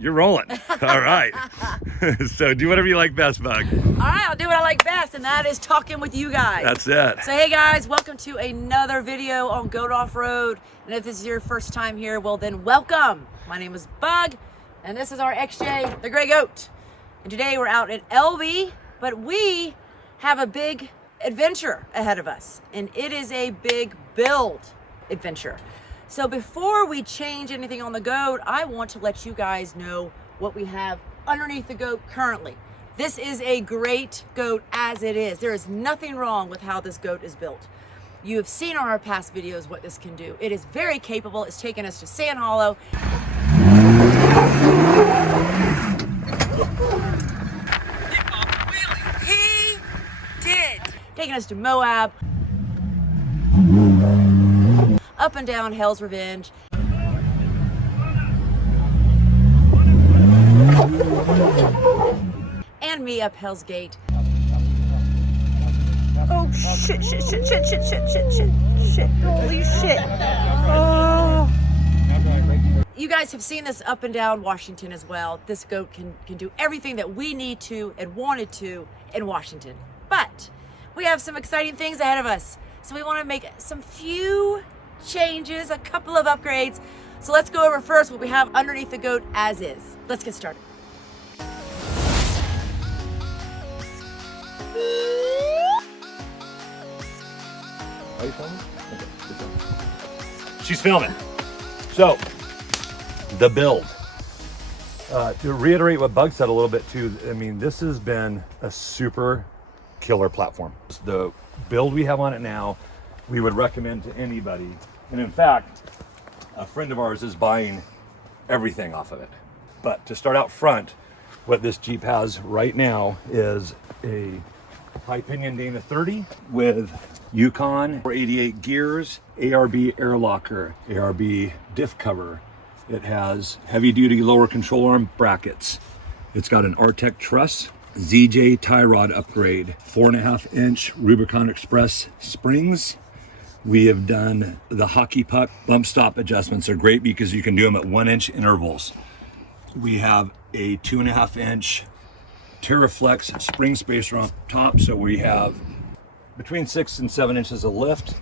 You're rolling. All right. So do whatever you like best, Bug. All right, I'll do what I like best, and that is talking with you guys. That's it. So hey guys, welcome to another video on Goat Off-Road. And if this is your first time here, well then welcome. My name is Bug, and this is our XJ, the Gray Goat. And today we're out at LB, but we have a big adventure ahead of us. And it is a big build adventure. So before we change anything on the Goat, I want to let you guys know what we have underneath the Goat currently. This is a great Goat as it is. There is nothing wrong with how this Goat is built. You have seen on our past videos what this can do. It is very capable. It's taken us to Sand Hollow. He did. Taking us to Moab. Up and down Hell's Revenge. And me up Hell's Gate. Oh shit, shit, shit, shit, shit, shit, shit, shit, shit, holy shit. Oh. You guys have seen this up and down Washington as well. This Goat can do everything that we need to and wanted to in Washington. But we have some exciting things ahead of us. So we want to make some few changes, a couple of upgrades. So let's go over first what we have underneath the Goat as is. Let's get started. Are you filming? Okay, good film. She's filming. So, the build. To reiterate what Bug said a little bit too, I mean, this has been a super killer platform. The build we have on it now, we would recommend to anybody. And in fact, a friend of ours is buying everything off of it. But to start out front, what this Jeep has right now is a high pinion DANA30 with Yukon 488 gears, ARB air locker, ARB diff cover. It has heavy duty lower control arm brackets. It's got an Artec truss, ZJ tie rod upgrade, 4.5 inch Rubicon Express springs. We have done the hockey puck bump stop adjustments. Are great because you can do them at 1 inch intervals. We have a 2.5 inch TerraFlex spring spacer on top, so we have between 6 and 7 inches of lift.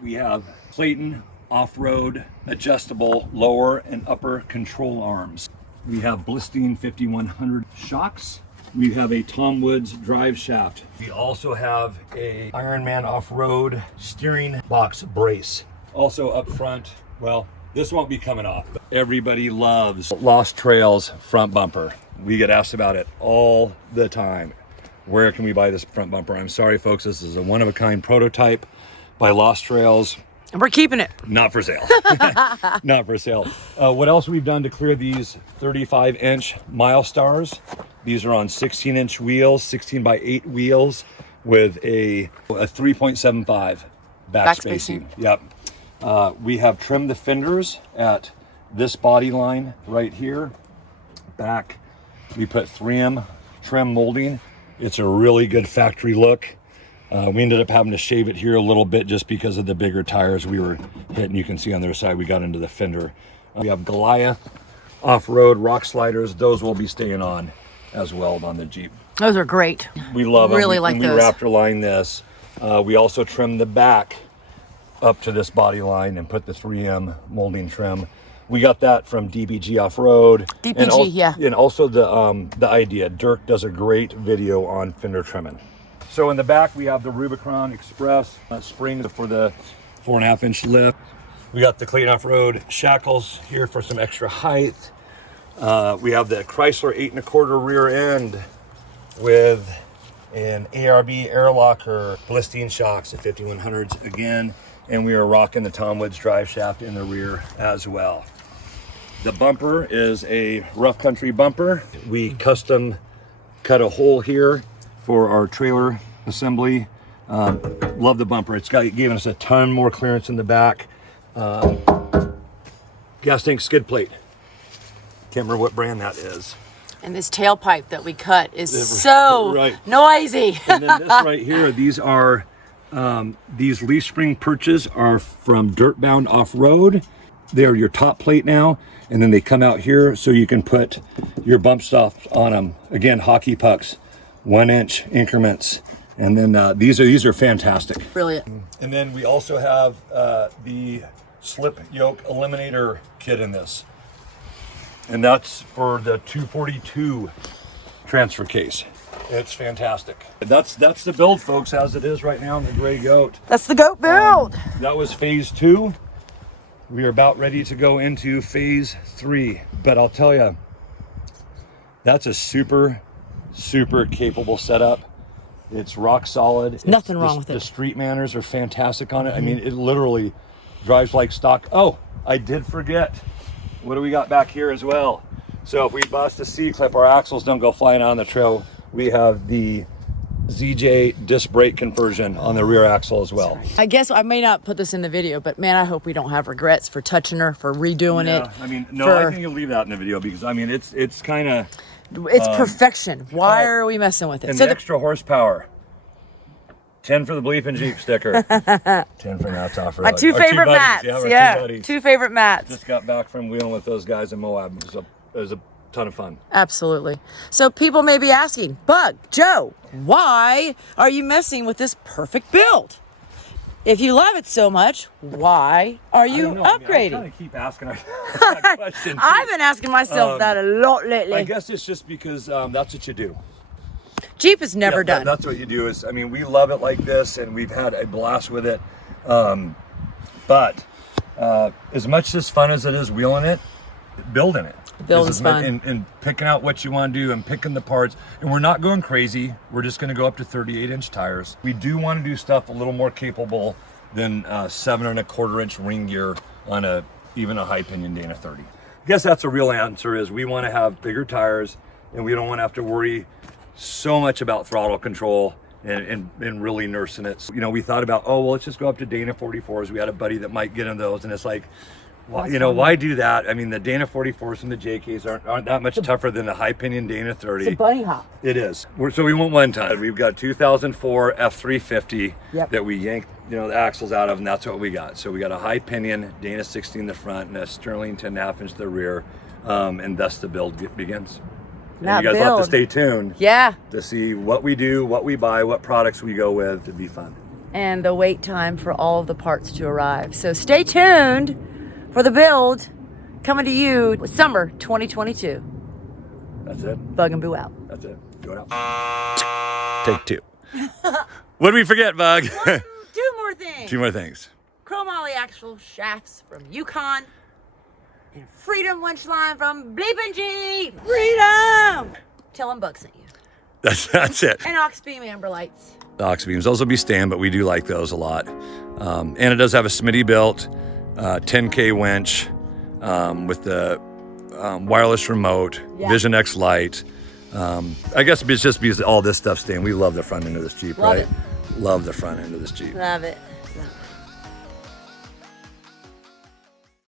We have Clayton off-road adjustable lower and upper control arms. We have Blistine 5100 shocks. We have a Tom Woods drive shaft. We also have a Ironman off-road steering box brace. Also up front, well, this won't be coming off, but everybody loves Lost Trails front bumper. We get asked about it all the time. Where can we buy this front bumper? I'm sorry, folks, this is a one-of-a-kind prototype by Lost Trails. And we're keeping it. Not for sale. Not for sale. What else we've done to clear these 35-inch Milestars? These are on 16-inch wheels, 16x8 wheels with a 3.75 back spacing. Yep. We have trimmed the fenders at this body line right here. Back, we put 3M trim molding. It's a really good factory look. We ended up having to shave it here a little bit just because of the bigger tires we were hitting. You can see on their side we got into the fender. We have Goliath off-road rock sliders. Those will be staying on as well on the Jeep. Those are great. We love them. Really like those. We Raptor line this. We also trimmed the back up to this body line and put the 3M molding trim. We got that from DBG Off-Road. DPG, yeah. And also the idea. Dirk does a great video on fender trimming. So in the back, we have the Rubicon Express springs for the 4.5 inch lift. We got the Clayton Off-Road shackles here for some extra height. We have the Chrysler 8.25 rear end with an ARB air locker, Blistine shocks at 5100s again. And we are rocking the Tom Woods drive shaft in the rear as well. The bumper is a rough country bumper. We custom cut a hole here for our trailer assembly. Love the bumper. It's given us a ton more clearance in the back. Gas tank skid plate. Can't remember what brand that is. And this tailpipe that we cut is so noisy. And then this right here, these are these leaf spring Perches are from Dirtbound Off-Road. they're your top plate now, and then they come out here so you can put your bump stops on them. Again, hockey pucks, 1 inch increments. And then these are fantastic. Brilliant. And then we also have the slip yoke eliminator kit in this. And that's for the 242 transfer case. It's fantastic. That's the build, folks, as it is right now in the Gray Goat. That's the goat build. That was phase 2. We are about ready to go into phase 3. But I'll tell you, that's a super, super capable setup. It's rock solid. Nothing wrong with it. The street manners are fantastic on it. I mean, it literally drives like stock. Oh, I did forget. What do we got back here as well? So if we bust a C-clip, our axles don't go flying on the trail. We have the ZJ disc brake conversion on the rear axle as well. I guess I may not put this in the video, but man, I hope we don't have regrets for touching her, for redoing it. I mean, no, I think you'll leave that in the video because I mean, it's kind of... It's perfection. Why are we messing with it? And So the extra horsepower. 10 for the bleeping Jeep sticker. 10 for Matt's off-road. My two Our favorite buddies. mats. Yeah, our Yeah, two buddies. two favorite mats. Just got back from wheeling with those guys in Moab. It was a ton of fun. Absolutely. So people may be asking, Bug, Joe, why are you messing with this perfect build? If you love it so much, why are you upgrading? I kind of keep asking that question. I've been asking myself that a lot lately. I guess it's just because that's what you do. Jeep is never done. That's what you do. Is I mean, we love it like this, and we've had a blast with it. But as much as fun as it is wheeling it, building it. Building's fun. And picking out what you want to do and picking the parts. And we're not going crazy. We're just going to go up to 38-inch tires. We do want to do stuff a little more capable than 7 1/4 inch ring gear on even a high pinion DANA30. I guess that's the real answer is we want to have bigger tires and we don't want to have to worry so much about throttle control and really nursing it. So, you know, we thought about, oh, well, let's just go up to DANA44s. We had a buddy that might get in those and it's like, well, you know, why do that? I mean, the DANA44s and the JKs aren't that much tougher than the high pinion DANA30. It's a bunny hop. It is. So we want one ton. We've got 2004 F350 that we yanked, you know, the axles out of, and that's what we got. So we got a high pinion DANA60 in the front and a Sterling 10.5 inch the rear, and thus the build begins. And you guys will have to stay tuned. Yeah. To see what we do, what we buy, what products we go with. It'd be fun. And the wait time for all of the parts to arrive. So stay tuned for the build coming to you summer 2022. That's it. Bug and Boo out. That's it. Do it out. Take 2. What did we forget, Bug? Two more things. 2 more things. Chromoly axle shafts from Yukon. And Freedom winch line from Bleepin' Jeep. Freedom! Tell them Bug sent you. That's it. And Ox Beam amber lights. The Ox beams. Those will be stand, but we do like those a lot. And it does have a Smitty built 10K winch with the wireless remote, Vision X light. I guess it's just because all this stuff's stand. We love the front end of this Jeep, Love right? it. Love the front end of this Jeep. Love it.